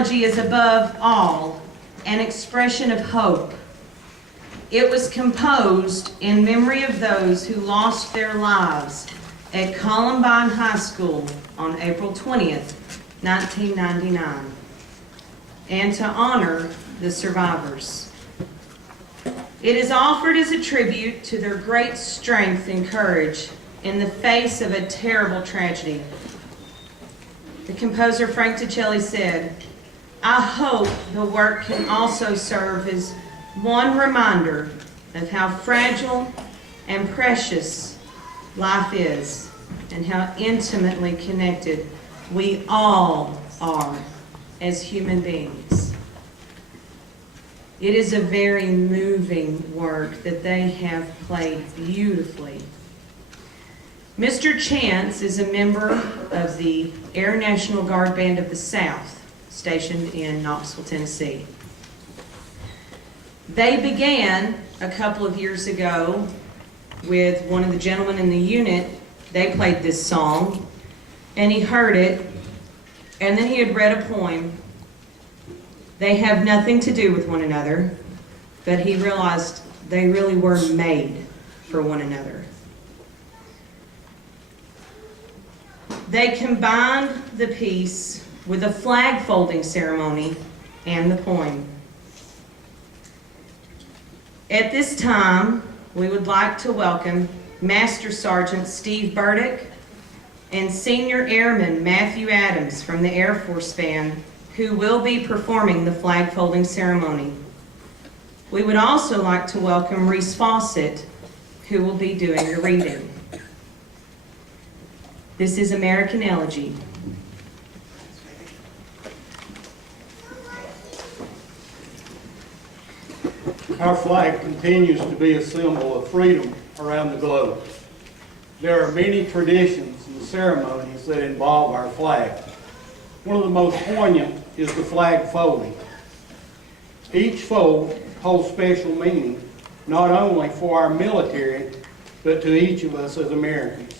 Elegy is above all an expression of hope. It was composed in memory of those who lost their lives at Columbine High School on April 20th, 1999, and to honor the survivors. It is offered as a tribute to their great strength and courage in the face of a terrible tragedy. The composer Frank Ticelli said, "I hope the work can also serve as one reminder of how fragile and precious life is and how intimately connected we all are as human beings." It is a very moving work that they have played beautifully. Mr. Chance is a member of the Air National Guard Band of the South, stationed in Knoxville, Tennessee. They began a couple of years ago with one of the gentlemen in the unit. They played this song, and he heard it, and then he had read a poem. They have nothing to do with one another, but he realized they really were made for one another. They combined the piece with a flag folding ceremony and the poem. At this time, we would like to welcome Master Sergeant Steve Burdick and Senior Airman Matthew Adams from the Air Force Band, who will be performing the flag folding ceremony. We would also like to welcome Reese Fawcett, who will be doing the reading. This is American Elegy. Our flag continues to be a symbol of freedom around the globe. There are many traditions and ceremonies that involve our flag. One of the most poignant is the flag folding. Each fold holds special meaning, not only for our military, but to each of us as Americans.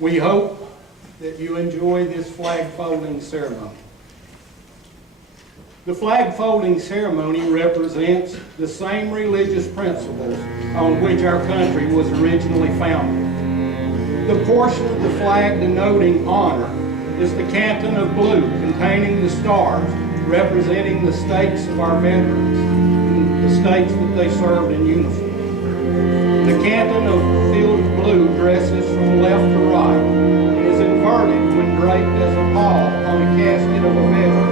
We hope that you enjoy this flag folding ceremony. The flag folding ceremony represents the same religious principles on which our country was originally founded. The portion of the flag denoting honor is the canton of blue containing the stars representing the states of our veterans, the states that they served in uniform. The canton of filled blue dresses from left to right and is inverted when draped as a pall on a casket of a veteran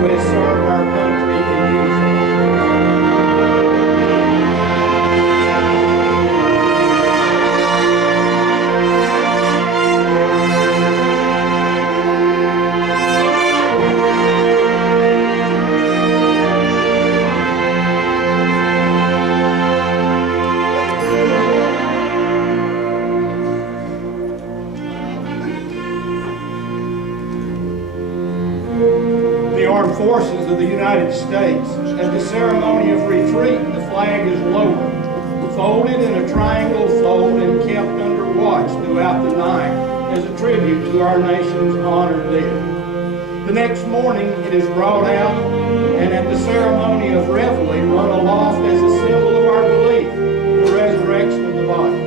who has served our country in uniform. Forces of the United States. At the ceremony of retreat, the flag is lowered, folded in a triangle fold and kept under watch throughout the night as a tribute to our nation's honored dead. The next morning it is brought out and at the ceremony of reveille run aloft as a symbol of our belief in the resurrection of the body.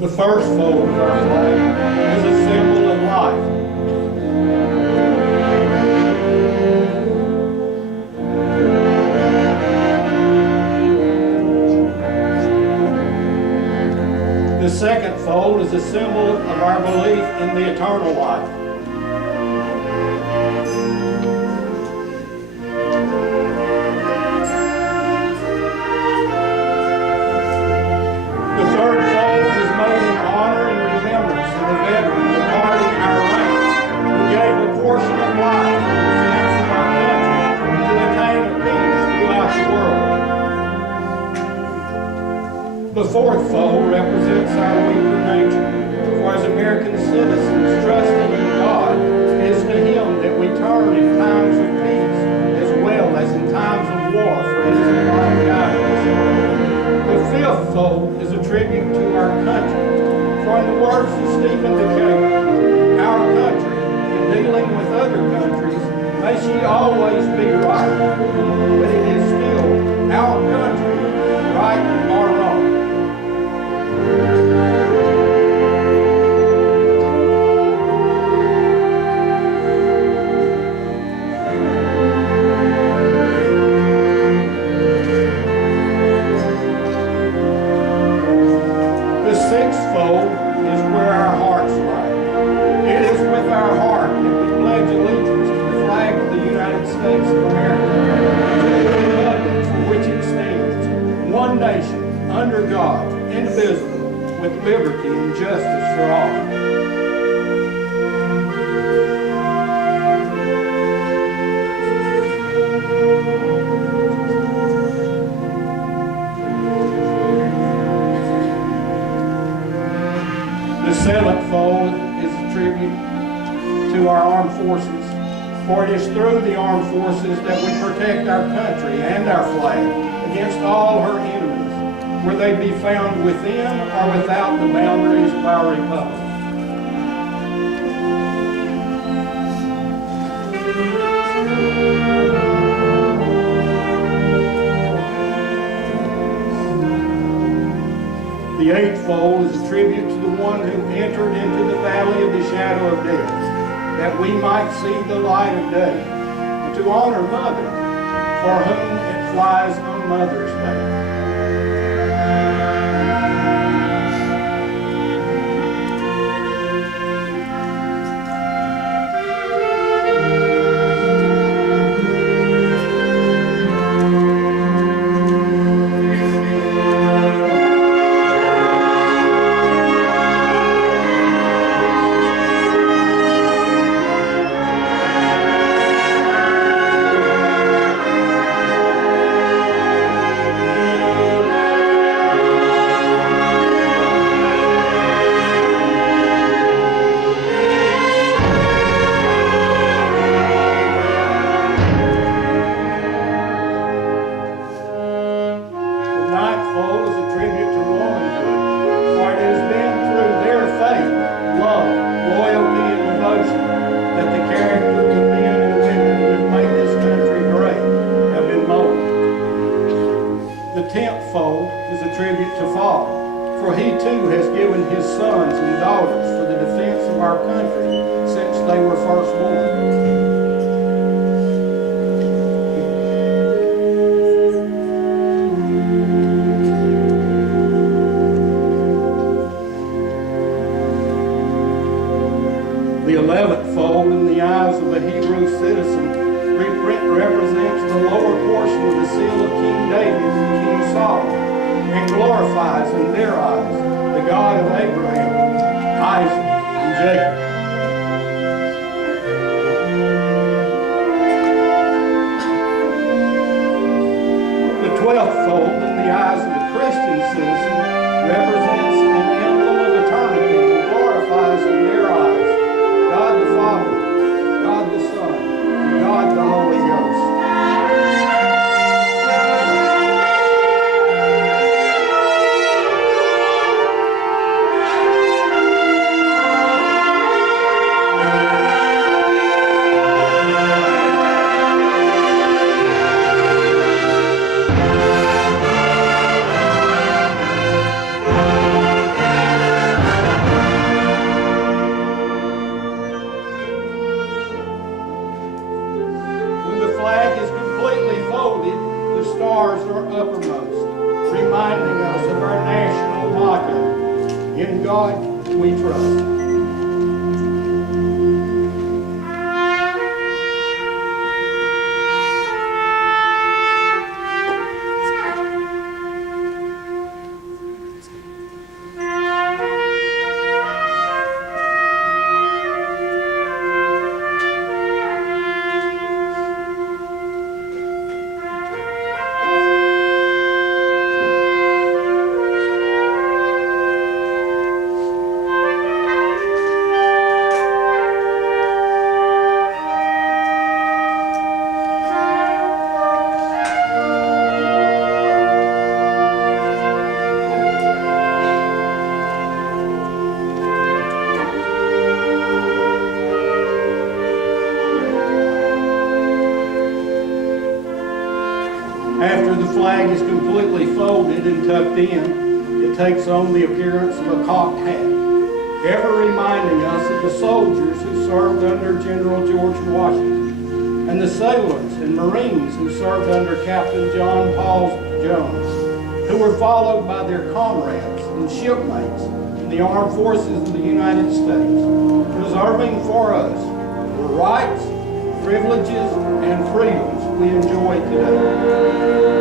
The first fold of our flag is a symbol of life. The second fold is a symbol of our belief in the eternal life. the veteran departing our ranks, who gave a portion of life for the defense of our country to attain a peace throughout the world. The fourth fold represents our weaker nature, for as American citizens trusting in God, it is to Him that we turn in times of peace as well as in times of war for His divine guidance. The fifth fold is a tribute to our country, for in the words of Stephen Decatur, our country, in dealing with other countries, may she always be right, but it is still our country, right or wrong. The sixth fold is where our hearts lie. It is with our heart that we pledge allegiance to the flag of the United States of America, to the republic for which it stands, one nation, under God, indivisible, with liberty and justice for all. The seventh fold is a tribute to our armed forces, for it is through the armed forces that we protect our country and our flag against all her enemies, whether they be found within or without the boundaries of our republic. The eighth fold is a tribute to the one who entered into the valley of the shadow of death, that we might see the light of day, and to honor Mother, for whom it flies on Mother's Day. The 11th fold in the eyes of a Hebrew citizen represents the lower portion of the seal of King Dade and King Solomon, and glorifies in their eyes the God of Abraham, Isaac, and Jacob. The 12th fold in the eyes of a Christian citizen represents an emblem of eternity and glorifies in their eyes God the Father, God the Son, and God the Holy Ghost. Reminding us of our national motto, in God we trust. flag is completely folded and tucked in, it takes on the appearance of a cocked hat, ever reminding us of the soldiers who served under General George Washington, and the sailors and Marines who served under Captain John Paul Jones, who were followed by their comrades and shipmates in the armed forces of the United States, preserving for us the rights, privileges, and freedoms we enjoy today.